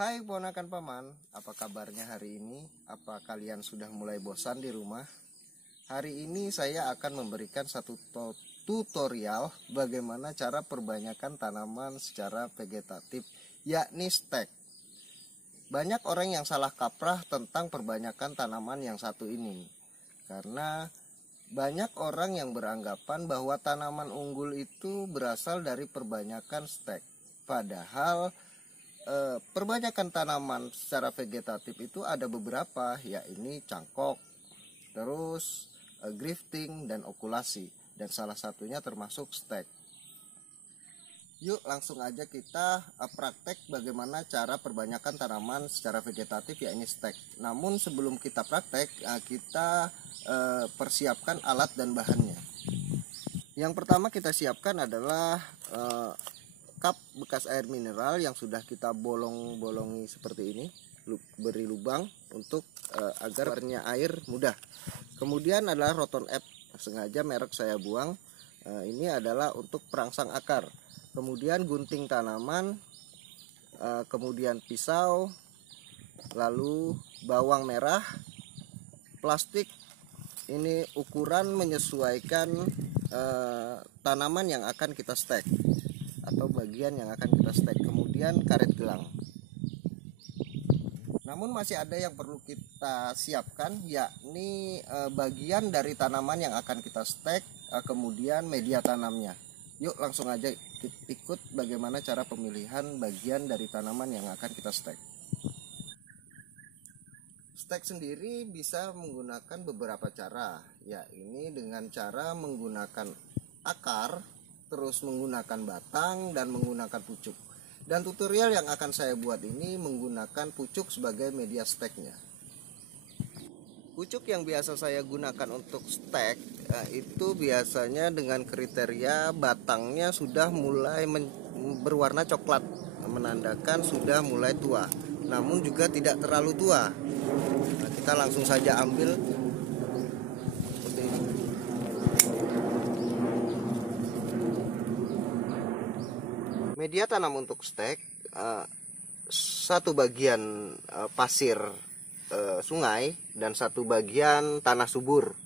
Hai ponakan paman, apa kabarnya hari ini? Apa kalian sudah mulai bosan di rumah? Hari ini saya akan memberikan satu tutorial bagaimana cara perbanyakan tanaman secara vegetatif, yakni stek. Banyak orang yang salah kaprah tentang perbanyakan tanaman yang satu ini, karena banyak orang yang beranggapan bahwa tanaman unggul itu berasal dari perbanyakan stek. Padahal perbanyakan tanaman secara vegetatif itu ada beberapa, yakni cangkok, terus grafting dan okulasi, dan salah satunya termasuk stek. Yuk langsung aja kita praktek bagaimana cara perbanyakan tanaman secara vegetatif, yakni stek. Namun sebelum kita praktek, kita persiapkan alat dan bahannya. Yang pertama kita siapkan adalah cup bekas air mineral yang sudah kita bolong-bolongi seperti ini, beri lubang untuk agar keluarnya air mudah. Kemudian adalah Roton F, sengaja merek saya buang. Ini adalah untuk perangsang akar. Kemudian gunting tanaman, kemudian pisau, lalu bawang merah, plastik. Ini ukuran menyesuaikan tanaman yang akan kita stek atau bagian yang akan kita stek. Kemudian karet gelang. Namun masih ada yang perlu kita siapkan, yakni bagian dari tanaman yang akan kita stek, kemudian media tanamnya. Yuk langsung aja ikut bagaimana cara pemilihan bagian dari tanaman yang akan kita stek. Stek sendiri bisa menggunakan beberapa cara, yakni dengan cara menggunakan akar, terus menggunakan batang, dan menggunakan pucuk. Dan tutorial yang akan saya buat ini menggunakan pucuk sebagai media steknya. Pucuk yang biasa saya gunakan untuk stek itu biasanya dengan kriteria batangnya sudah mulai berwarna coklat, menandakan sudah mulai tua, namun juga tidak terlalu tua. Nah, kita langsung saja ambil seperti ini. Media tanam untuk stek, satu bagian pasir sungai dan satu bagian tanah subur.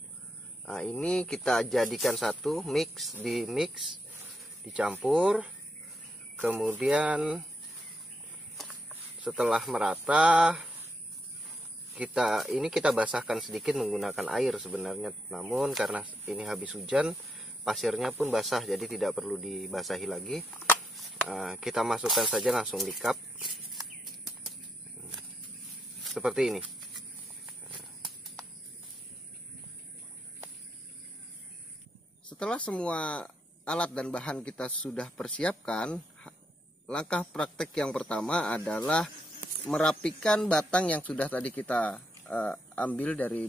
Nah, ini kita jadikan satu, dicampur. Kemudian setelah merata, kita basahkan sedikit menggunakan air sebenarnya, namun karena ini habis hujan, pasirnya pun basah, jadi tidak perlu dibasahi lagi. Kita masukkan saja langsung di cup seperti ini. Setelah semua alat dan bahan kita sudah persiapkan, langkah praktek yang pertama adalah merapikan batang yang sudah tadi kita ambil dari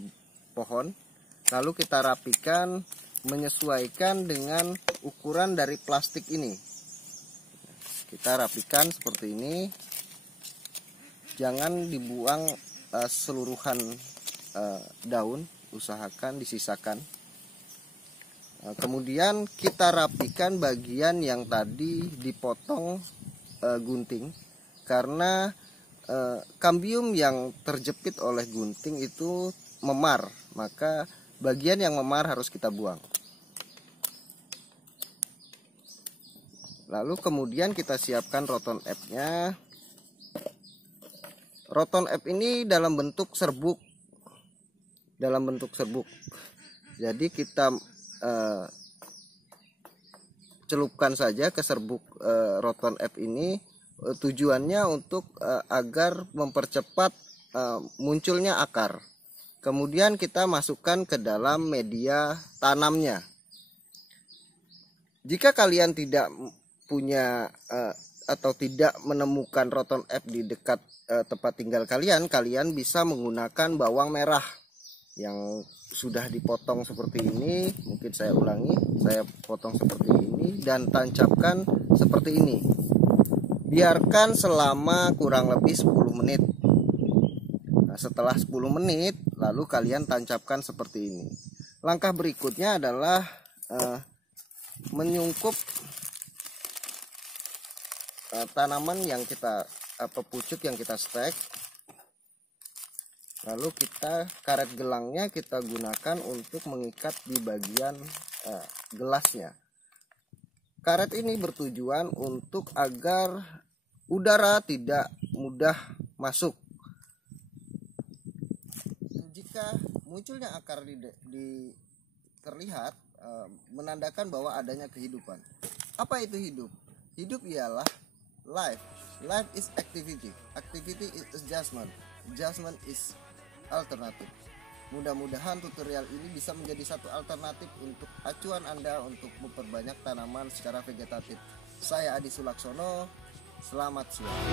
pohon. Lalu kita rapikan menyesuaikan dengan ukuran dari plastik ini. Kita rapikan seperti ini, jangan dibuang seluruhan daun, usahakan disisakan. Kemudian kita rapikan bagian yang tadi dipotong gunting, karena kambium yang terjepit oleh gunting itu memar, maka bagian yang memar harus kita buang. Lalu kemudian kita siapkan Roton F-nya. Roton F ini dalam bentuk serbuk. Jadi kita celupkan saja ke serbuk Roton F ini. Tujuannya untuk agar mempercepat munculnya akar. Kemudian kita masukkan ke dalam media tanamnya. Jika kalian tidak punya atau tidak menemukan Roton F di dekat tempat tinggal kalian bisa menggunakan bawang merah yang sudah dipotong seperti ini. Mungkin saya ulangi, saya potong seperti ini dan tancapkan seperti ini. Biarkan selama kurang lebih 10 menit. Nah, setelah 10 menit lalu kalian tancapkan seperti ini. Langkah berikutnya adalah menyungkup tanaman yang kita pucuk yang kita stek. Lalu karet gelangnya kita gunakan untuk mengikat di bagian gelasnya. Karet ini bertujuan untuk agar udara tidak mudah masuk. Jika munculnya akar terlihat, menandakan bahwa adanya kehidupan. Apa itu hidup? Hidup ialah life. Life is activity. Activity is adjustment. Adjustment is alternative. Mudah-mudahan tutorial ini bisa menjadi satu alternatif untuk acuan Anda untuk memperbanyak tanaman secara vegetatif. Saya Adi Sulaksono, selamat siang.